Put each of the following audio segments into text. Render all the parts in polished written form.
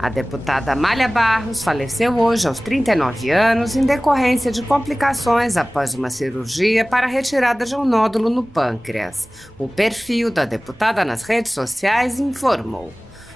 A deputada Amália Barros faleceu hoje aos 39 anos em decorrência de complicações após uma cirurgia para a retirada de um nódulo no pâncreas. O perfil da deputada nas redes sociais informou: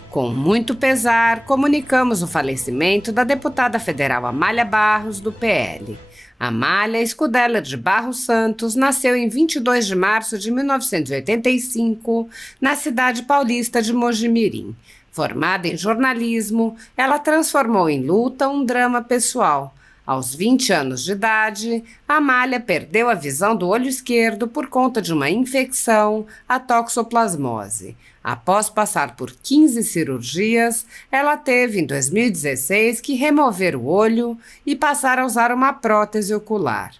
com muito pesar, comunicamos o falecimento da deputada federal Amália Barros, do PL. Amália Escudella de Barros Santos nasceu em 22 de março de 1985, na cidade paulista de Mojimirim. Formada em jornalismo, ela transformou em luta um drama pessoal. Aos 20 anos de idade, Amália perdeu a visão do olho esquerdo por conta de uma infecção, a toxoplasmose. Após passar por 15 cirurgias, ela teve em 2016 que remover o olho e passar a usar uma prótese ocular.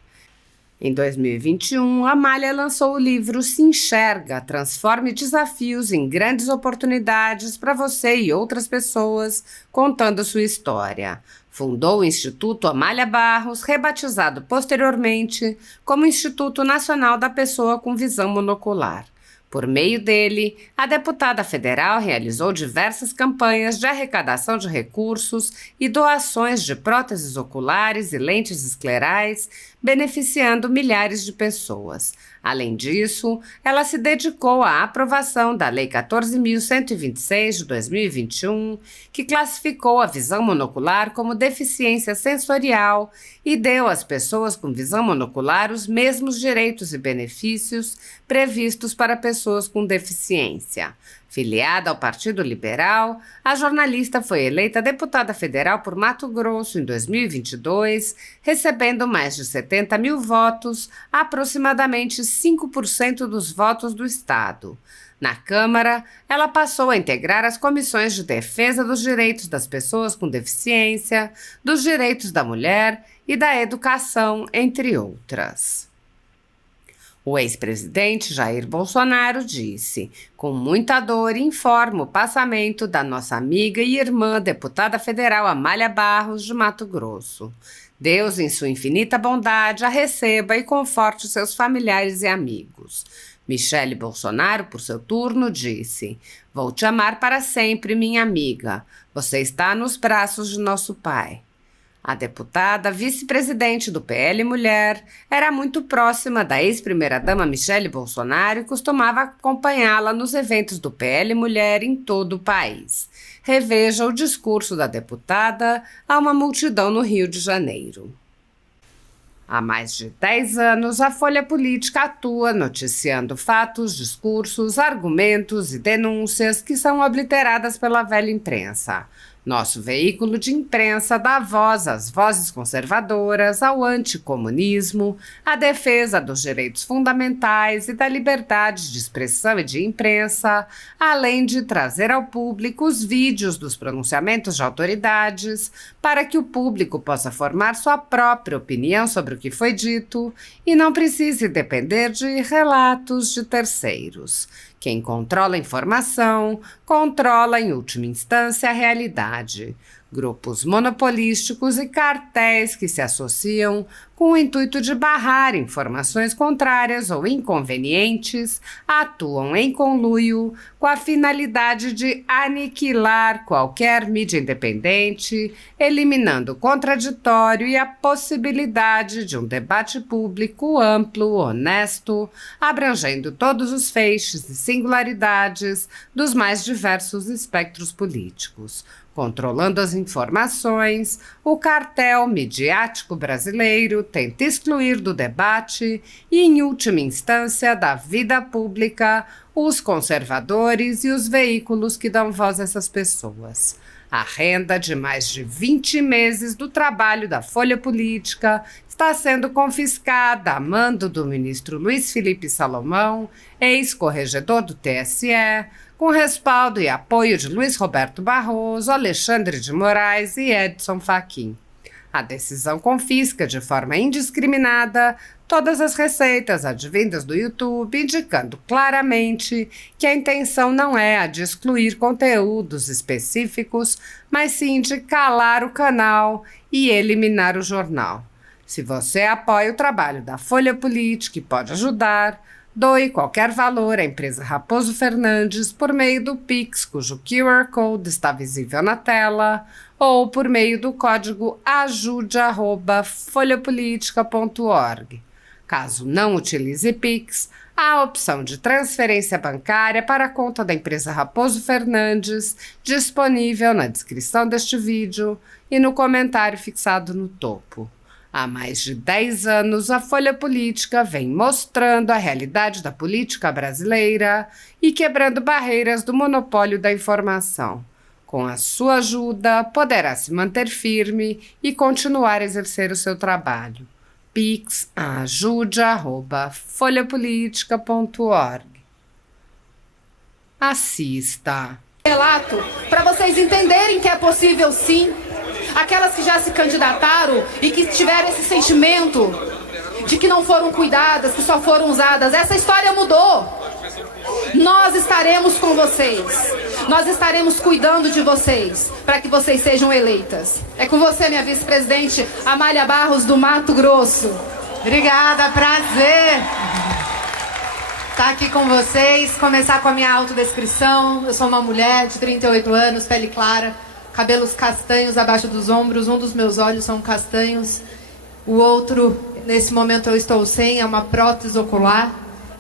Em 2021, Amália lançou o livro Se Enxerga, Transforme Desafios em Grandes Oportunidades para você e outras pessoas, contando sua história. Fundou o Instituto Amália Barros, rebatizado posteriormente como Instituto Nacional da Pessoa com Visão Monocular. Por meio dele, a deputada federal realizou diversas campanhas de arrecadação de recursos e doações de próteses oculares e lentes esclerais, beneficiando milhares de pessoas. Além disso, ela se dedicou à aprovação da Lei 14.126 de 2021, que classificou a visão monocular como deficiência sensorial e deu às pessoas com visão monocular os mesmos direitos e benefícios previstos para pessoas com deficiência. Filiada ao Partido Liberal, a jornalista foi eleita deputada federal por Mato Grosso em 2022, recebendo mais de 70 mil votos, aproximadamente 5% dos votos do estado. Na Câmara, ela passou a integrar as comissões de defesa dos direitos das pessoas com deficiência, dos direitos da mulher e da educação, entre outras. O ex-presidente Jair Bolsonaro disse: com muita dor, informo o passamento da nossa amiga e irmã deputada federal Amália Barros, de Mato Grosso. Deus, em sua infinita bondade, a receba e conforte seus familiares e amigos. Michele Bolsonaro, por seu turno, disse: vou te amar para sempre, minha amiga. Você está nos braços de nosso pai. A deputada, vice-presidente do PL Mulher, era muito próxima da ex-primeira-dama Michele Bolsonaro e costumava acompanhá-la nos eventos do PL Mulher em todo o país. Reveja o discurso da deputada a uma multidão no Rio de Janeiro. Há mais de 10 anos, a Folha Política atua noticiando fatos, discursos, argumentos e denúncias que são obliteradas pela velha imprensa. Nosso veículo de imprensa dá voz às vozes conservadoras, ao anticomunismo, à defesa dos direitos fundamentais e da liberdade de expressão e de imprensa, além de trazer ao público os vídeos dos pronunciamentos de autoridades, para que o público possa formar sua própria opinião sobre o que foi dito e não precise depender de relatos de terceiros. Quem controla a informação, controla em última instância a realidade. Grupos monopolísticos e cartéis que se associam com o intuito de barrar informações contrárias ou inconvenientes atuam em conluio com a finalidade de aniquilar qualquer mídia independente, eliminando o contraditório e a possibilidade de um debate público amplo, honesto, abrangendo todos os feixes e singularidades dos mais diversos espectros políticos. Controlando as informações, o cartel midiático brasileiro tenta excluir do debate e, em última instância, da vida pública, os conservadores e os veículos que dão voz a essas pessoas. A renda de mais de 20 meses do trabalho da Folha Política está sendo confiscada a mando do ministro Luiz Felipe Salomão, ex-corregedor do TSE, com respaldo e apoio de Luiz Roberto Barroso, Alexandre de Moraes e Edson Fachin. A decisão confisca de forma indiscriminada todas as receitas advindas do YouTube, indicando claramente que a intenção não é a de excluir conteúdos específicos, mas sim de calar o canal e eliminar o jornal. Se você apoia o trabalho da Folha Política e pode ajudar, Doe qualquer valor à empresa Raposo Fernandes por meio do Pix, cujo QR Code está visível na tela, ou por meio do código ajude@folhapolitica.org. Caso não utilize Pix, há a opção de transferência bancária para a conta da empresa Raposo Fernandes, disponível na descrição deste vídeo e no comentário fixado no topo. Há mais de 10 anos, a Folha Política vem mostrando a realidade da política brasileira e quebrando barreiras do monopólio da informação. Com a sua ajuda, poderá se manter firme e continuar a exercer o seu trabalho. Pix ajude@folhapolitica.org. Assista. Relato para vocês entenderem que é possível sim. Aquelas que já se candidataram e que tiveram esse sentimento de que não foram cuidadas, que só foram usadas, essa história mudou. Nós estaremos com vocês. Nós estaremos cuidando de vocês para que vocês sejam eleitas. É com você, minha vice-presidente Amália Barros, do Mato Grosso. Obrigada, prazer estar aqui com vocês. Começar com a minha autodescrição. Eu sou uma mulher de 38 anos, pele clara, cabelos castanhos abaixo dos ombros. Um dos meus olhos são castanhos. O outro, nesse momento eu estou sem, é uma prótese ocular.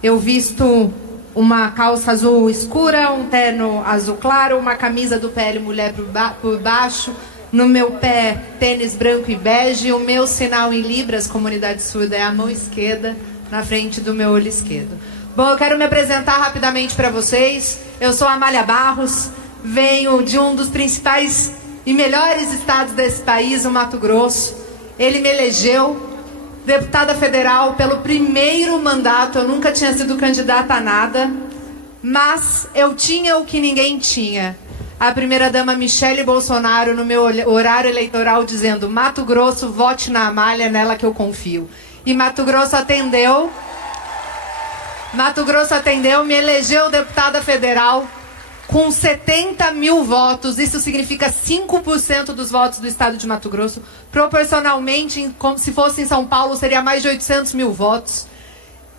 Eu visto uma calça azul escura, um terno azul claro, uma camisa do PL Mulher por baixo. No meu pé, tênis branco e bege. O meu sinal em libras, comunidade surda, é a mão esquerda na frente do meu olho esquerdo. Bom, eu quero me apresentar rapidamente para vocês. Eu sou Amália Barros, venho de um dos principais e melhores estados desse país, o Mato Grosso. Ele me elegeu deputada federal pelo primeiro mandato. Eu nunca tinha sido candidata a nada, mas eu tinha o que ninguém tinha. A primeira-dama Michele Bolsonaro no meu horário eleitoral dizendo: Mato Grosso, vote na Amália, nela que eu confio. E Mato Grosso atendeu. Mato Grosso atendeu, me elegeu deputada federal com 70 mil votos. Isso significa 5% dos votos do estado de Mato Grosso. Proporcionalmente, como se fosse em São Paulo, seria mais de 800 mil votos.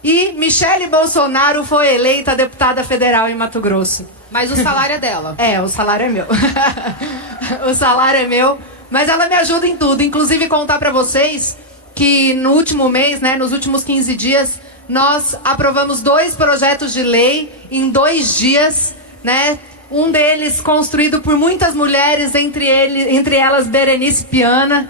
E Michele Bolsonaro foi eleita deputada federal em Mato Grosso. Mas o salário é dela. É, o salário é meu. O salário é meu. Mas ela me ajuda em tudo. Inclusive contar para vocês que no último mês, nos últimos 15 dias, nós aprovamos 2 projetos de lei em 2 dias, Um deles construído por muitas mulheres, entre elas Berenice Piana,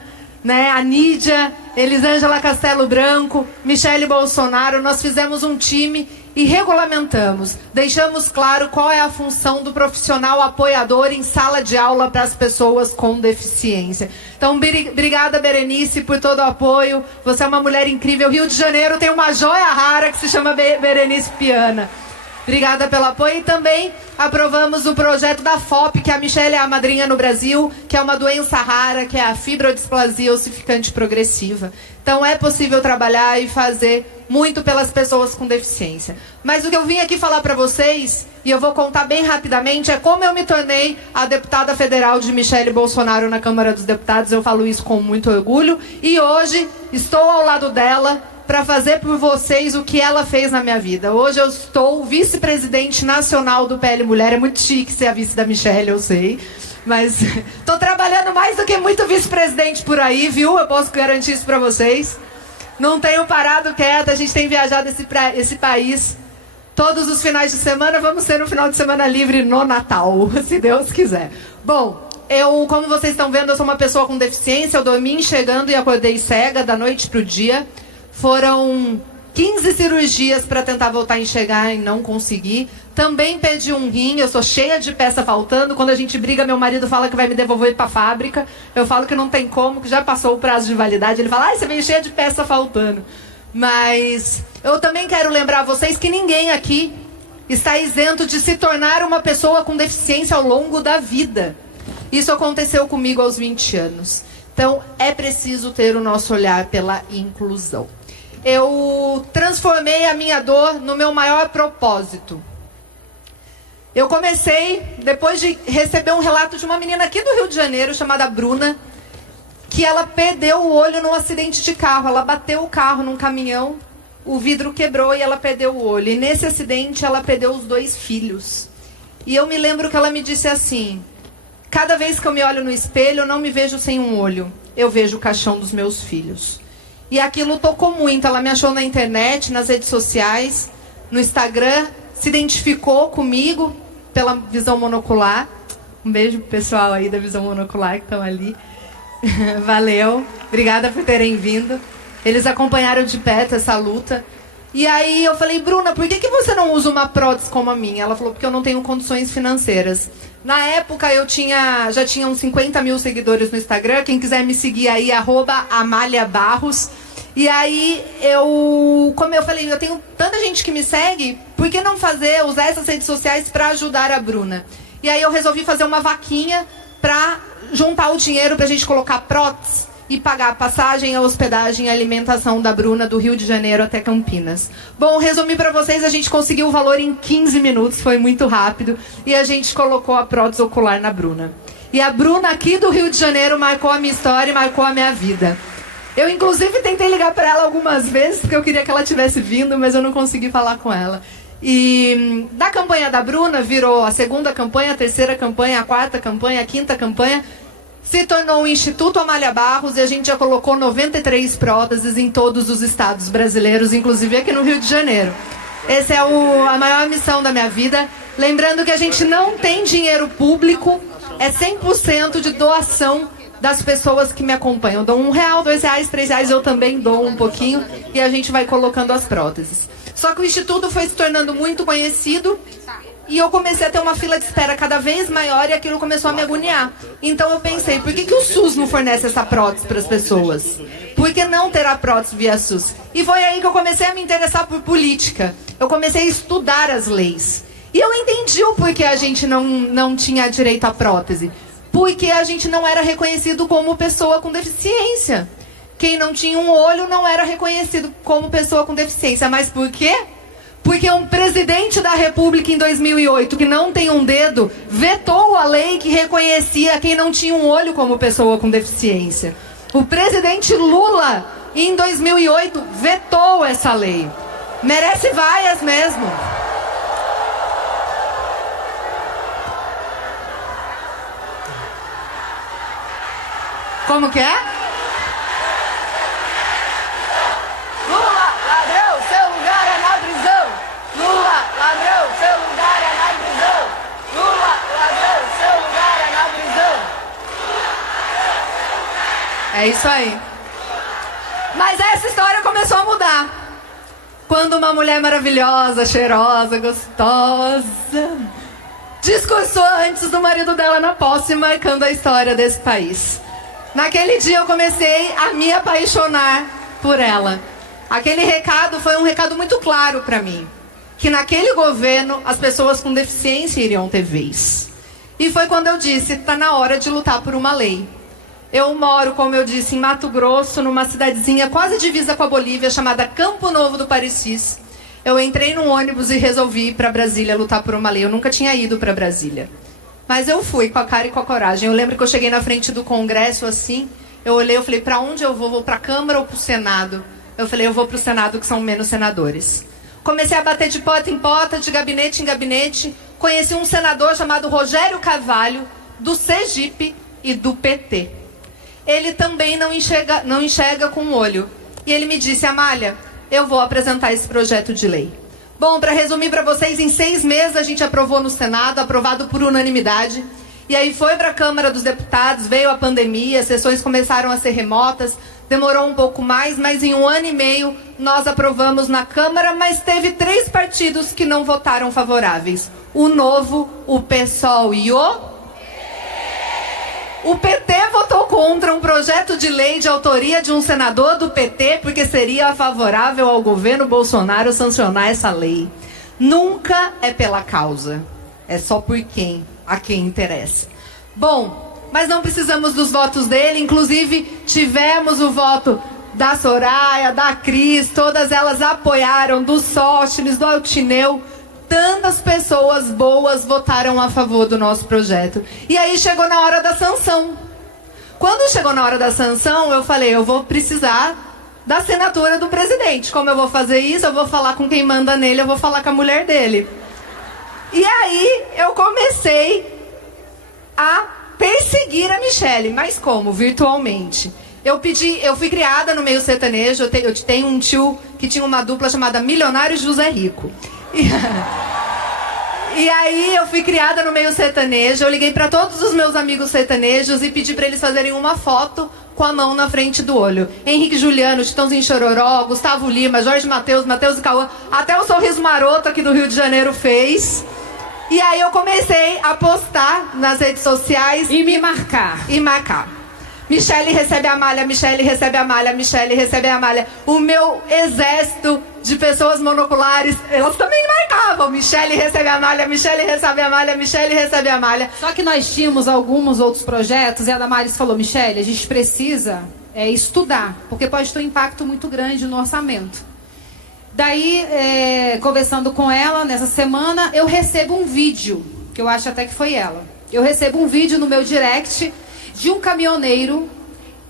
a Nídia, Elisângela Castelo Branco, Michele Bolsonaro. Nós fizemos um time e regulamentamos. Deixamos claro qual é a função do profissional apoiador em sala de aula para as pessoas com deficiência. Então, obrigada, Berenice, por todo o apoio. Você é uma mulher incrível. Rio de Janeiro tem uma joia rara que se chama Berenice Piana. Obrigada pelo apoio. E também aprovamos o projeto da FOP, que a Michele é a madrinha no Brasil, que é uma doença rara, que é a fibrodisplasia ossificante progressiva. Então é possível trabalhar e fazer muito pelas pessoas com deficiência. Mas o que eu vim aqui falar para vocês, e eu vou contar bem rapidamente, é como eu me tornei a deputada federal de Michele Bolsonaro na Câmara dos Deputados. Eu falo isso com muito orgulho. E hoje estou ao lado dela para fazer por vocês o que ela fez na minha vida. Hoje eu estou vice-presidente nacional do PL Mulher. É muito chique ser a vice da Michele, eu sei. Mas estou trabalhando mais do que muito vice-presidente por aí, viu? Eu posso garantir isso para vocês. Não tenho parado quieta, a gente tem viajado esse país todos os finais de semana. Vamos ter um final de semana livre no Natal, se Deus quiser. Bom, como vocês estão vendo, eu sou uma pessoa com deficiência. Eu dormi enxergando e acordei cega da noite pro dia. Foram 15 cirurgias para tentar voltar a enxergar e não consegui. Também perdi um rim, eu sou cheia de peça faltando. Quando a gente briga, meu marido fala que vai me devolver para a fábrica. Eu falo que não tem como, que já passou o prazo de validade. Ele fala: você veio cheia de peça faltando. Mas eu também quero lembrar vocês que ninguém aqui está isento de se tornar uma pessoa com deficiência ao longo da vida. Isso aconteceu comigo aos 20 anos. Então é preciso ter o nosso olhar pela inclusão. Eu transformei a minha dor no meu maior propósito. Eu comecei, depois de receber um relato de uma menina aqui do Rio de Janeiro, chamada Bruna, que ela perdeu o olho num acidente de carro. Ela bateu o carro num caminhão o vidro quebrou e ela perdeu o olho. E nesse acidente ela perdeu os 2 filhos. E eu me lembro que ela me disse assim: cada vez que eu me olho no espelho, eu não me vejo sem um olho. Eu vejo o caixão dos meus filhos. E aquilo tocou muito. Ela me achou na internet, nas redes sociais, no Instagram, se identificou comigo pela visão monocular. Um beijo pro pessoal aí da visão monocular que estão ali. Valeu. Obrigada por terem vindo. Eles acompanharam de perto essa luta. E aí eu falei: Bruna, por que você não usa uma prótese como a minha? Ela falou: porque eu não tenho condições financeiras. Na época eu já tinha uns 50 mil seguidores no Instagram. Quem quiser me seguir aí, @AmaliaBarros. E aí como eu falei, eu tenho tanta gente que me segue, por que não usar essas redes sociais para ajudar a Bruna? E aí eu resolvi fazer uma vaquinha para juntar o dinheiro pra gente colocar prótese e pagar a passagem, a hospedagem e a alimentação da Bruna do Rio de Janeiro até Campinas. Bom, resumir para vocês, a gente conseguiu o valor em 15 minutos, foi muito rápido, e a gente colocou a prótese ocular na Bruna. E a Bruna aqui do Rio de Janeiro marcou a minha história e marcou a minha vida. Eu, inclusive, tentei ligar para ela algumas vezes, porque eu queria que ela tivesse vindo, mas eu não consegui falar com ela. E da campanha da Bruna virou a 2ª campanha, a 3ª campanha, a 4ª campanha, a 5ª campanha. Se tornou o Instituto Amália Barros e a gente já colocou 93 próteses em todos os estados brasileiros, inclusive aqui no Rio de Janeiro. Essa é a maior missão da minha vida. Lembrando que a gente não tem dinheiro público, é 100% de doação das pessoas que me acompanham. Eu dou R$1, R$2, R$3, eu também dou um pouquinho e a gente vai colocando as próteses. Só que o Instituto foi se tornando muito conhecido e eu comecei a ter uma fila de espera cada vez maior e aquilo começou a me agoniar. Então eu pensei, por que o SUS não fornece essa prótese para as pessoas? Por que não ter a prótese via SUS? E foi aí que eu comecei a me interessar por política. Eu comecei a estudar as leis. E eu entendi o porquê a gente não tinha direito à prótese. Porque a gente não era reconhecido como pessoa com deficiência. Quem não tinha um olho não era reconhecido como pessoa com deficiência. Mas por quê? Porque um presidente da República em 2008, que não tem um dedo, vetou a lei que reconhecia quem não tinha um olho como pessoa com deficiência. O presidente Lula, em 2008, vetou essa lei. Merece vaias mesmo. Como que é? Lula, ladrão, seu lugar é na prisão. Lula, ladrão, seu lugar é na prisão. Lula, ladrão, seu lugar é na prisão. É isso aí. Mas essa história começou a mudar. Quando uma mulher maravilhosa, cheirosa, gostosa, discursou antes do marido dela na posse, marcando a história desse país. Naquele dia eu comecei a me apaixonar por ela. Aquele recado foi um recado muito claro para mim. Que naquele governo as pessoas com deficiência iriam ter vez. E foi quando eu disse, está na hora de lutar por uma lei. Eu moro, como eu disse, em Mato Grosso, numa cidadezinha quase divisa com a Bolívia, chamada Campo Novo do Parecis. Eu entrei num ônibus e resolvi ir para Brasília lutar por uma lei. Eu nunca tinha ido para Brasília. Mas eu fui com a cara e com a coragem. Eu lembro que eu cheguei na frente do Congresso assim, eu olhei, eu falei, para onde eu vou? Vou para a Câmara ou para o Senado? Eu falei, eu vou para o Senado, que são menos senadores. Comecei a bater de porta em porta, de gabinete em gabinete. Conheci um senador chamado Rogério Carvalho, do Sergipe e do PT. Ele também não enxerga com o olho. E ele me disse, Amália, eu vou apresentar esse projeto de lei. Bom, para resumir para vocês, em 6 meses a gente aprovou no Senado, aprovado por unanimidade. E aí foi para a Câmara dos Deputados, veio a pandemia, as sessões começaram a ser remotas, demorou um pouco mais, mas em 1 ano e meio nós aprovamos na Câmara, mas teve 3 partidos que não votaram favoráveis. O Novo, o PSOL e o PT votou contra um projeto de lei de autoria de um senador do PT, porque seria favorável ao governo Bolsonaro sancionar essa lei. Nunca é pela causa, é só por a quem interessa. Bom, mas não precisamos dos votos dele, inclusive tivemos o voto da Soraya, da Cris, todas elas apoiaram, do Sóstenes, do Altineu. Tantas pessoas boas votaram a favor do nosso projeto. E aí chegou na hora da sanção. Quando chegou na hora da sanção, eu falei, eu vou precisar da assinatura do presidente. Como eu vou fazer isso? Eu vou falar com quem manda nele, eu vou falar com a mulher dele. E aí eu comecei a perseguir a Michelle. Mas como? Virtualmente. Eu fui criada no meio sertanejo. Eu tenho um tio que tinha uma dupla chamada Milionário José Rico. E aí eu fui criada no meio sertanejo. Eu liguei para todos os meus amigos sertanejos e pedi para eles fazerem uma foto com a mão na frente do olho. Henrique Juliano, Chitãozinho Chororó, Gustavo Lima, Jorge Mateus, Mateus e Cauã. Até o Sorriso Maroto aqui do Rio de Janeiro fez. E aí eu comecei a postar nas redes sociais. E me marcar. E marcar. Michelle recebe a malha, Michelle recebe a malha, Michelle recebe a malha. O meu exército de pessoas monoculares, elas também marcavam. Michelle recebe a malha, Michelle recebe a malha, Michelle recebe a malha. Só que nós tínhamos alguns outros projetos e a Damares falou, Michelle, a gente precisa estudar, porque pode ter um impacto muito grande no orçamento. Daí, conversando com ela nessa semana, eu recebo um vídeo, que eu acho até que foi ela. Eu recebo um vídeo no meu direct de um caminhoneiro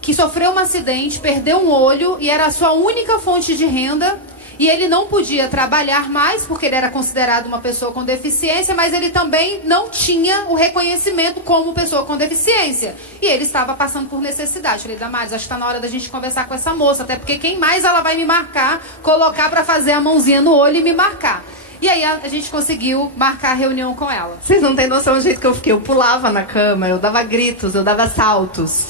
que sofreu um acidente, perdeu um olho e era a sua única fonte de renda. E ele não podia trabalhar mais, porque ele era considerado uma pessoa com deficiência, mas ele também não tinha o reconhecimento como pessoa com deficiência. E ele estava passando por necessidade. Eu falei, Damares, acho que está na hora da gente conversar com essa moça, até porque quem mais ela vai me marcar, colocar para fazer a mãozinha no olho e me marcar. E aí a gente conseguiu marcar a reunião com ela. Vocês não têm noção do jeito que eu fiquei. Eu pulava na cama, eu dava gritos, eu dava saltos.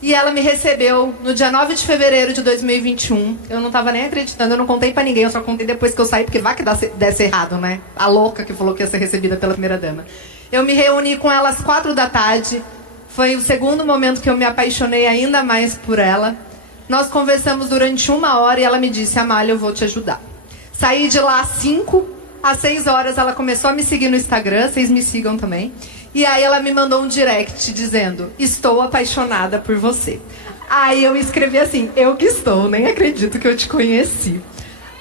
E ela me recebeu no dia 9 de fevereiro de 2021. Eu não tava nem acreditando, eu não contei pra ninguém. Eu só contei depois que eu saí, porque vai que desse errado, né? A louca que falou que ia ser recebida pela primeira-dama. Eu me reuni com ela às 4 da tarde. Foi o segundo momento que eu me apaixonei ainda mais por ela. Nós conversamos durante 1 hora e ela me disse, Amália, eu vou te ajudar. Saí de lá às 5, às 6 horas ela começou a me seguir no Instagram. Vocês me sigam também. E aí ela me mandou um direct dizendo, estou apaixonada por você. Aí eu escrevi assim, eu que estou, nem acredito que eu te conheci.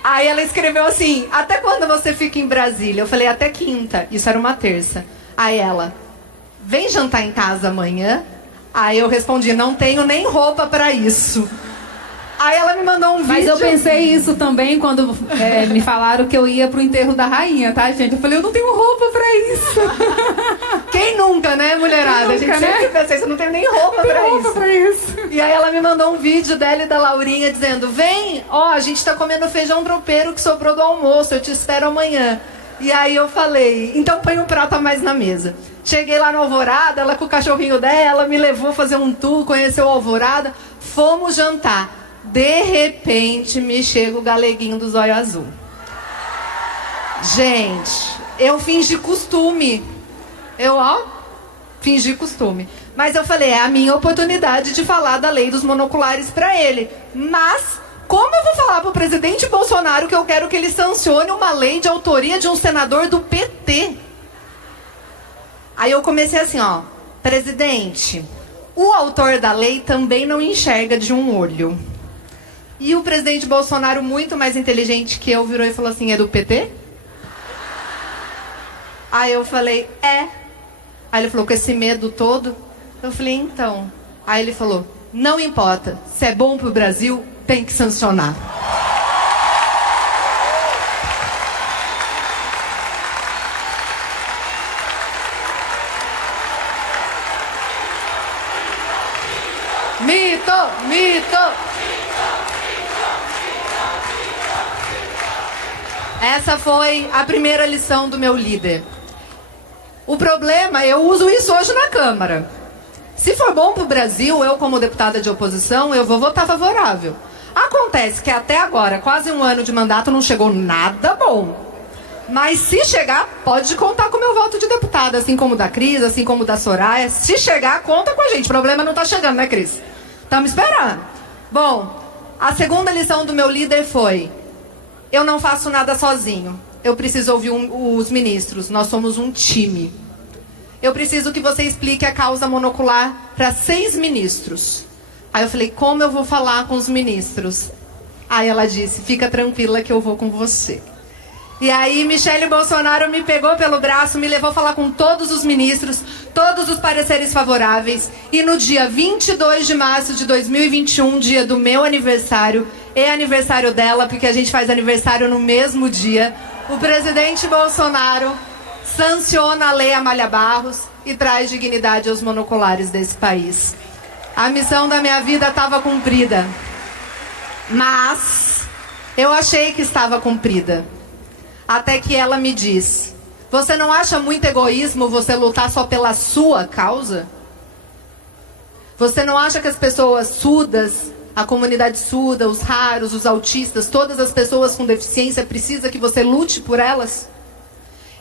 Aí ela escreveu assim, até quando você fica em Brasília? Eu falei, até quinta, isso era uma terça. Aí ela, vem jantar em casa amanhã? Aí eu respondi, não tenho nem roupa pra isso. Aí ela me mandou um vídeo. Mas eu pensei isso também quando me falaram que eu ia pro enterro da rainha, tá, gente? Eu falei, eu não tenho roupa pra isso. Quem nunca, né, mulherada? Quem nunca, a gente sempre pensa isso, eu não tenho nem roupa pra isso. E aí ela me mandou um vídeo dela e da Laurinha dizendo, vem, ó, a gente tá comendo feijão tropeiro que sobrou do almoço, eu te espero amanhã. E aí eu falei, então põe um prato a mais na mesa. Cheguei lá no Alvorada, ela com o cachorrinho dela, me levou fazer um tour, conheceu o Alvorada, fomos jantar. De repente, me chega o galeguinho do zóio azul. Gente, eu fingi costume. Fingi costume. Mas eu falei, é a minha oportunidade de falar da lei dos monoculares pra ele. Mas, como eu vou falar pro presidente Bolsonaro que eu quero que ele sancione uma lei de autoria de um senador do PT? Aí eu comecei assim, ó. Presidente, o autor da lei também não enxerga de um olho. E o presidente Bolsonaro, muito mais inteligente que eu, virou e falou assim, é do PT? Aí eu falei, é. Aí ele falou, com esse medo todo? Eu falei, então. Aí ele falou, não importa, se é bom pro Brasil, tem que sancionar. Mito, mito. Essa foi a primeira lição do meu líder. O problema, eu uso isso hoje na Câmara. Se for bom pro Brasil, eu como deputada de oposição, eu vou votar favorável. Acontece que até agora, quase 1 ano de mandato, não chegou nada bom. Mas se chegar, pode contar com o meu voto de deputada, assim como o da Cris, assim como o da Soraya. Se chegar, conta com a gente. O problema não tá chegando, né, Cris? Estamos esperando. Bom, a segunda lição do meu líder foi... Eu não faço nada sozinho. Eu preciso ouvir os ministros. Nós somos um time. Eu preciso que você explique a causa monocular para 6 ministros. Aí eu falei, como eu vou falar com os ministros? Aí ela disse, fica tranquila que eu vou com você. E aí Michelle Bolsonaro me pegou pelo braço, me levou a falar com todos os ministros, todos os pareceres favoráveis. E no dia 22 de março de 2021, dia do meu aniversário, e aniversário dela, porque a gente faz aniversário no mesmo dia, o presidente Bolsonaro sanciona a Lei Amália Barros e traz dignidade aos monoculares desse país. A missão da minha vida estava cumprida, mas eu achei que estava cumprida. Até que ela me disse: você não acha muito egoísmo você lutar só pela sua causa? Você não acha que as pessoas surdas, a comunidade surda, os raros, os autistas, todas as pessoas com deficiência, precisa que você lute por elas?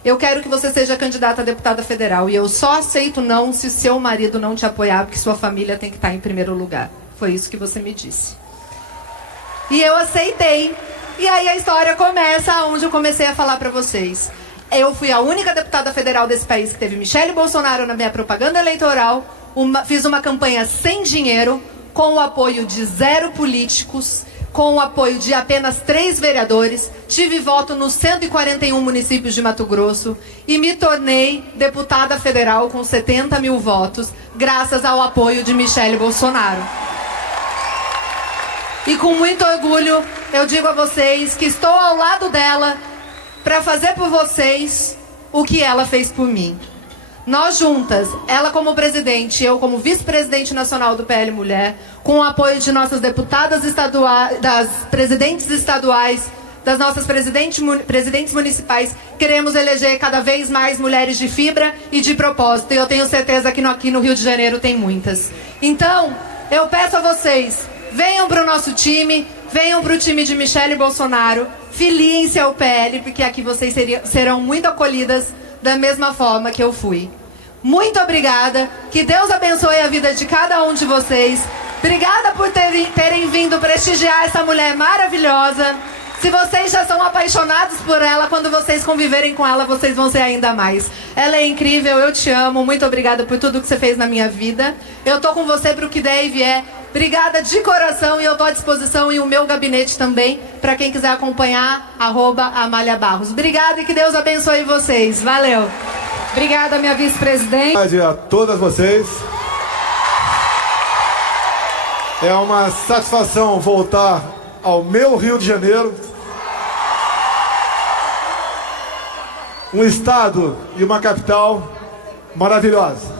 Eu quero que você seja candidata a deputada federal e eu só aceito não se seu marido não te apoiar, porque sua família tem que estar em primeiro lugar. Foi isso que você me disse. E eu aceitei. E aí a história começa onde eu comecei a falar pra vocês. Eu fui a única deputada federal desse país que teve Michele Bolsonaro na minha propaganda eleitoral. Fiz uma campanha sem dinheiro, com o apoio de 0 políticos, com o apoio de apenas 3 vereadores. Tive voto nos 141 municípios de Mato Grosso e me tornei deputada federal com 70 mil votos, graças ao apoio de Michele Bolsonaro. E com muito orgulho, eu digo a vocês que estou ao lado dela para fazer por vocês o que ela fez por mim. Nós juntas, ela como presidente, eu como vice-presidente nacional do PL Mulher, com o apoio de nossas deputadas estaduais, das presidentes estaduais, das nossas presidentes municipais, queremos eleger cada vez mais mulheres de fibra e de propósito. E eu tenho certeza que aqui no Rio de Janeiro tem muitas. Então, eu peço a vocês, venham para o nosso time, venham para o time de Michele Bolsonaro, filiem-se ao PL, porque aqui vocês serão muito acolhidas da mesma forma que eu fui. Muito obrigada, que Deus abençoe a vida de cada um de vocês. Obrigada por terem vindo prestigiar essa mulher maravilhosa. Se vocês já são apaixonados por ela, quando vocês conviverem com ela, vocês vão ser ainda mais. Ela é incrível, eu te amo, muito obrigada por tudo que você fez na minha vida. Eu tô com você pro que der e vier. Obrigada de coração e eu tô à disposição e o meu gabinete também, para quem quiser acompanhar, @Amália Barros. Obrigada e que Deus abençoe vocês. Valeu. Obrigada, minha vice-presidente. A todas vocês. É uma satisfação voltar ao meu Rio de Janeiro. Um estado e uma capital maravilhosa.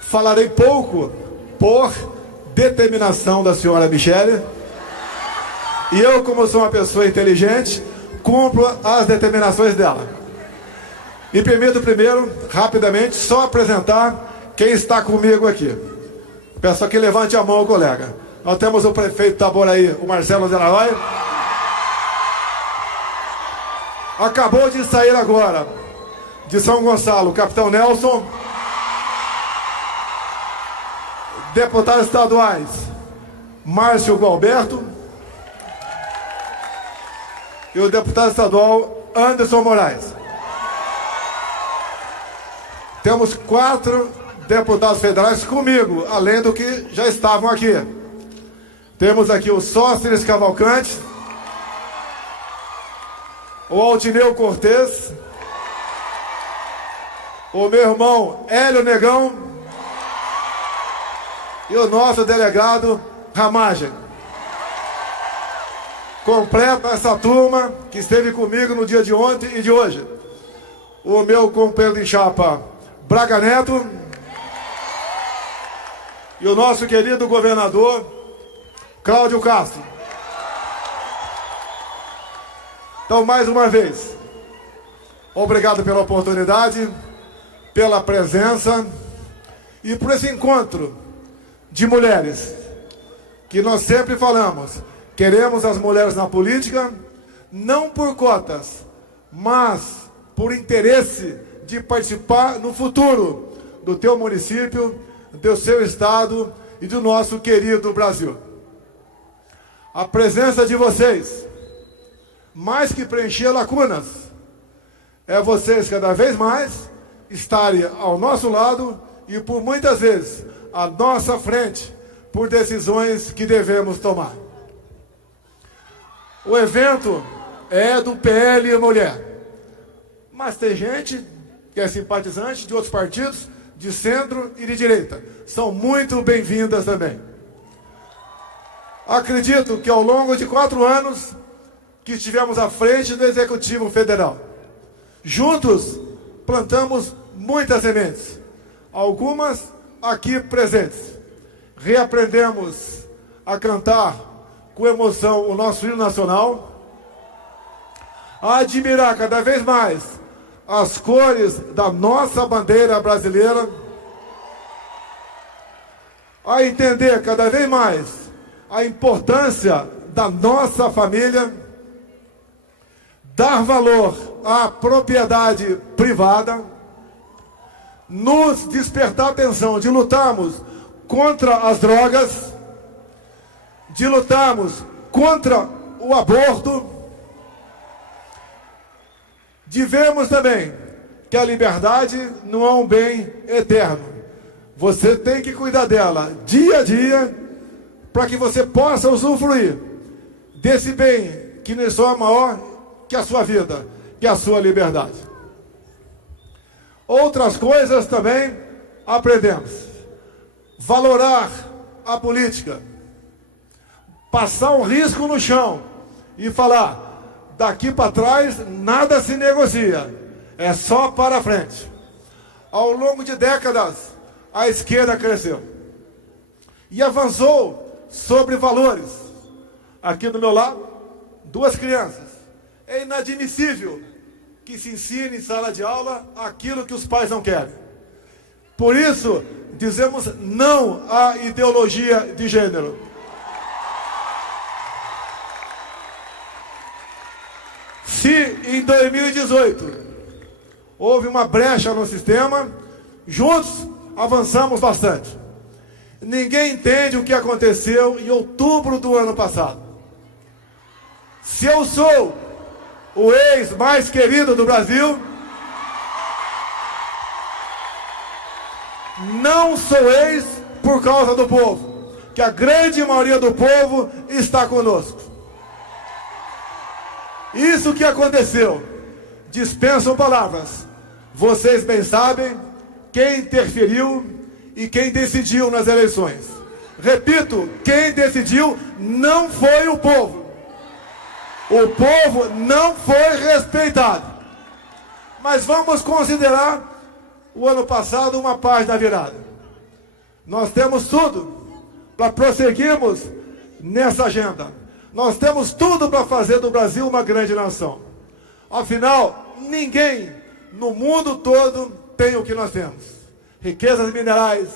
Falarei pouco por determinação da senhora Michele. E eu, como sou uma pessoa inteligente, cumpro as determinações dela. Me permito primeiro, rapidamente, só apresentar quem está comigo aqui. Peço que levante a mão, colega. Nós temos o prefeito de Itaboraí, o Marcelo Zeraroy. Acabou de sair agora de São Gonçalo, o capitão Nelson. Deputados estaduais, Márcio Gualberto. E o deputado estadual, Anderson Moraes. Temos 4 deputados federais comigo, além do que já estavam aqui. Temos aqui o Sóstenes Cavalcante, o Altineu Cortez, o meu irmão Hélio Negão e o nosso delegado Ramagem. Completa essa turma que esteve comigo no dia de ontem e de hoje. O meu companheiro de chapa, Braga Neto, e o nosso querido governador, Cláudio Castro. Então, mais uma vez, obrigado pela oportunidade, pela presença e por esse encontro de mulheres, que nós sempre falamos, queremos as mulheres na política, não por cotas, mas por interesse de participar no futuro do teu município, do seu estado e do nosso querido Brasil. A presença de vocês, mais que preencher lacunas, é vocês cada vez mais estarem ao nosso lado e por muitas vezes à nossa frente por decisões que devemos tomar. O evento é do PL Mulher, mas tem gente que é simpatizante de outros partidos, de centro e de direita. São muito bem-vindas também. Acredito que ao longo de 4 anos que estivemos à frente do Executivo Federal, juntos plantamos muitas sementes, algumas aqui presentes. Reaprendemos a cantar com emoção o nosso hino nacional, a admirar cada vez mais as cores da nossa bandeira brasileira, a entender cada vez mais a importância da nossa família, dar valor à propriedade privada, nos despertar a atenção de lutarmos contra as drogas, de lutarmos contra o aborto, de vermos também que a liberdade não é um bem eterno. Você tem que cuidar dela dia a dia para que você possa usufruir desse bem que não é só maior que a sua vida, que a sua liberdade. Outras coisas também aprendemos. Valorar a política. Passar um risco no chão e falar, daqui para trás nada se negocia, é só para frente. Ao longo de décadas, a esquerda cresceu e avançou sobre valores. Aqui do meu lado, 2 crianças. É inadmissível que se ensine em sala de aula aquilo que os pais não querem. Por isso, dizemos não à ideologia de gênero. Se em 2018 houve uma brecha no sistema, juntos avançamos bastante. Ninguém entende o que aconteceu em outubro do ano passado. Se eu sou o ex mais querido do Brasil, não sou ex por causa do povo, que a grande maioria do povo está conosco. Isso que aconteceu, dispensam palavras. Vocês bem sabem quem interferiu e quem decidiu nas eleições. Repito, quem decidiu não foi o povo. O povo não foi respeitado. Mas vamos considerar o ano passado uma página virada. Nós temos tudo para prosseguirmos nessa agenda. Nós temos tudo para fazer do Brasil uma grande nação. Afinal, ninguém no mundo todo tem o que nós temos. Riquezas minerais,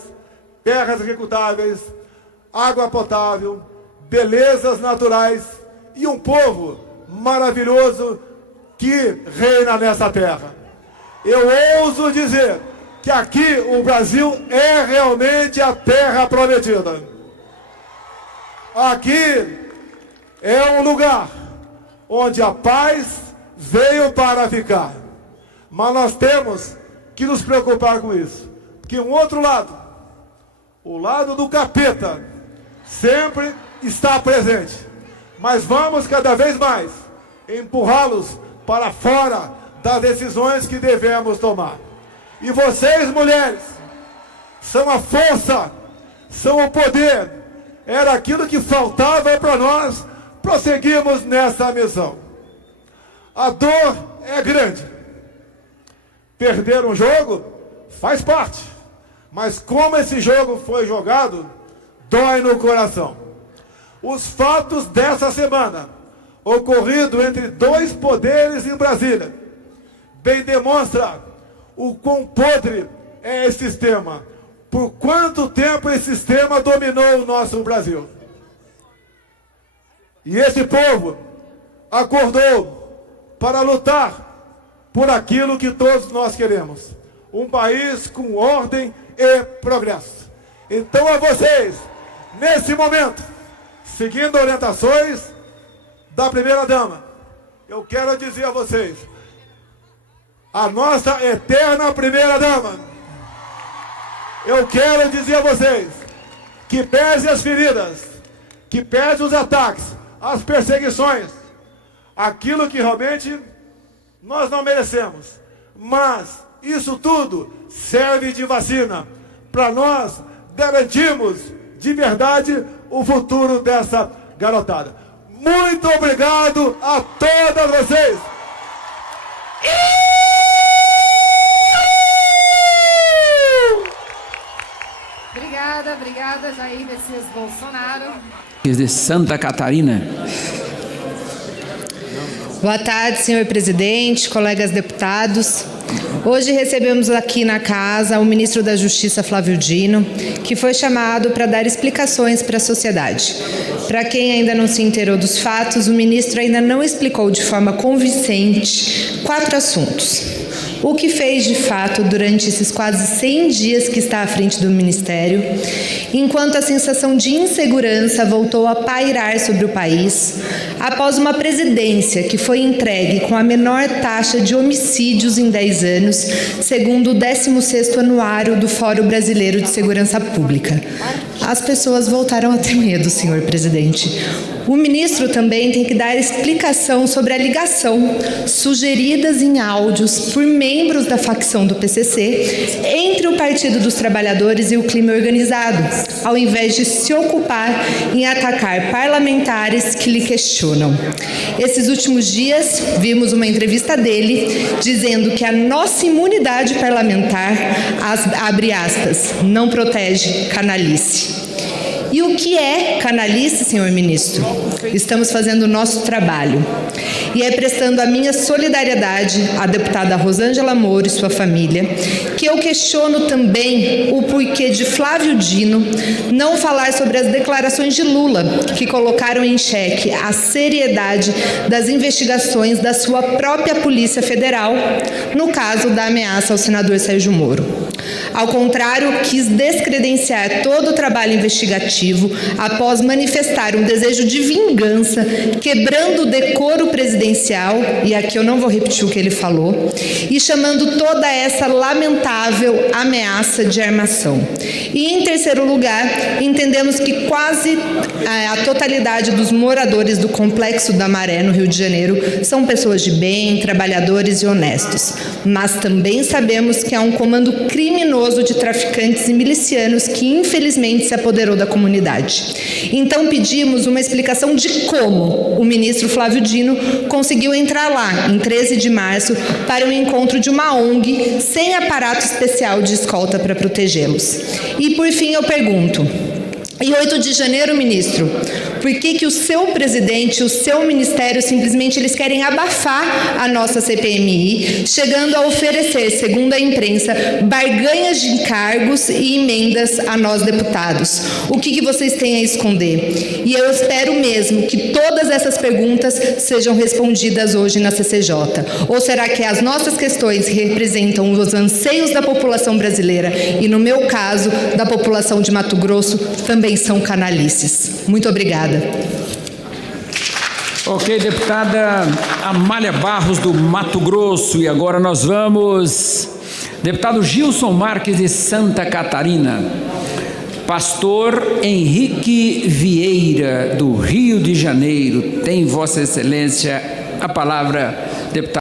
terras agricultáveis, água potável, belezas naturais e um povo maravilhoso que reina nessa terra. Eu ouso dizer que aqui o Brasil é realmente a terra prometida. Aqui é um lugar onde a paz veio para ficar. Mas nós temos que nos preocupar com isso. Porque um outro lado, o lado do capeta, sempre está presente. Mas vamos cada vez mais empurrá-los para fora das decisões que devemos tomar. E vocês, mulheres, são a força, são o poder. Era aquilo que faltava para nós prosseguirmos nessa missão. A dor é grande. Perder um jogo faz parte. Mas como esse jogo foi jogado, dói no coração. Os fatos dessa semana, ocorrido entre 2 poderes em Brasília, bem demonstra o quão podre é esse sistema. Por quanto tempo esse sistema dominou o nosso Brasil. E esse povo acordou para lutar por aquilo que todos nós queremos. Um país com ordem e progresso. Então a vocês, nesse momento, seguindo orientações da primeira-dama, eu quero dizer a vocês, a nossa eterna primeira-dama, eu quero dizer a vocês, que pese as feridas, que pese os ataques, as perseguições, aquilo que realmente nós não merecemos, mas isso tudo serve de vacina para nós garantirmos de verdade o futuro dessa garotada. Muito obrigado a todas vocês. Obrigada, Jair Messias Bolsonaro. De Santa Catarina. Boa tarde, senhor presidente, colegas deputados. Hoje recebemos aqui na casa o ministro da Justiça, Flávio Dino, que foi chamado para dar explicações para a sociedade. Para quem ainda não se inteirou dos fatos, o ministro ainda não explicou de forma convincente 4 assuntos. O que fez de fato durante esses quase 100 dias que está à frente do Ministério, enquanto a sensação de insegurança voltou a pairar sobre o país, após uma presidência que foi entregue com a menor taxa de homicídios em 10 anos, segundo o 16º anuário do Fórum Brasileiro de Segurança Pública. As pessoas voltaram a ter medo, senhor presidente. O ministro também tem que dar explicação sobre a ligação, sugeridas em áudios por membros da facção do PCC, entre o Partido dos Trabalhadores e o crime organizado, ao invés de se ocupar em atacar parlamentares que lhe questionam. Esses últimos dias, vimos uma entrevista dele dizendo que a nossa imunidade parlamentar, abre aspas, não protege canalice. E o que é canalice, senhor ministro? Estamos fazendo o nosso trabalho. E é prestando a minha solidariedade à deputada Rosângela Moro e sua família, que eu questiono também o porquê de Flávio Dino não falar sobre as declarações de Lula, que colocaram em xeque a seriedade das investigações da sua própria Polícia Federal, no caso da ameaça ao senador Sérgio Moro. Ao contrário, quis descredenciar todo o trabalho investigativo após manifestar um desejo de vingança, quebrando o decoro presidencial, e aqui eu não vou repetir o que ele falou, e chamando toda essa lamentável ameaça de armação. E, em terceiro lugar, entendemos que quase a totalidade dos moradores do Complexo da Maré, no Rio de Janeiro, são pessoas de bem, trabalhadores e honestos. Mas também sabemos que há um comando criminoso de traficantes e milicianos que, infelizmente, se apoderou da comunidade. Então, pedimos uma explicação de como o ministro Flávio Dino conseguiu entrar lá, em 13 de março, para o encontro de uma ONG sem aparato especial de escolta para protegê-los. E, por fim, eu pergunto, em 8 de janeiro, ministro, por que o seu presidente e o seu ministério simplesmente eles querem abafar a nossa CPMI, chegando a oferecer, segundo a imprensa, barganhas de encargos e emendas a nós deputados? O que vocês têm a esconder? E eu espero mesmo que todas essas perguntas sejam respondidas hoje na CCJ. Ou será que as nossas questões representam os anseios da população brasileira e, no meu caso, da população de Mato Grosso, também são canalices? Muito obrigada. Ok, deputada Amália Barros, do Mato Grosso. E agora nós vamos... Deputado Gilson Marques, de Santa Catarina. Pastor Henrique Vieira, do Rio de Janeiro. Tem Vossa Excelência a palavra, deputado.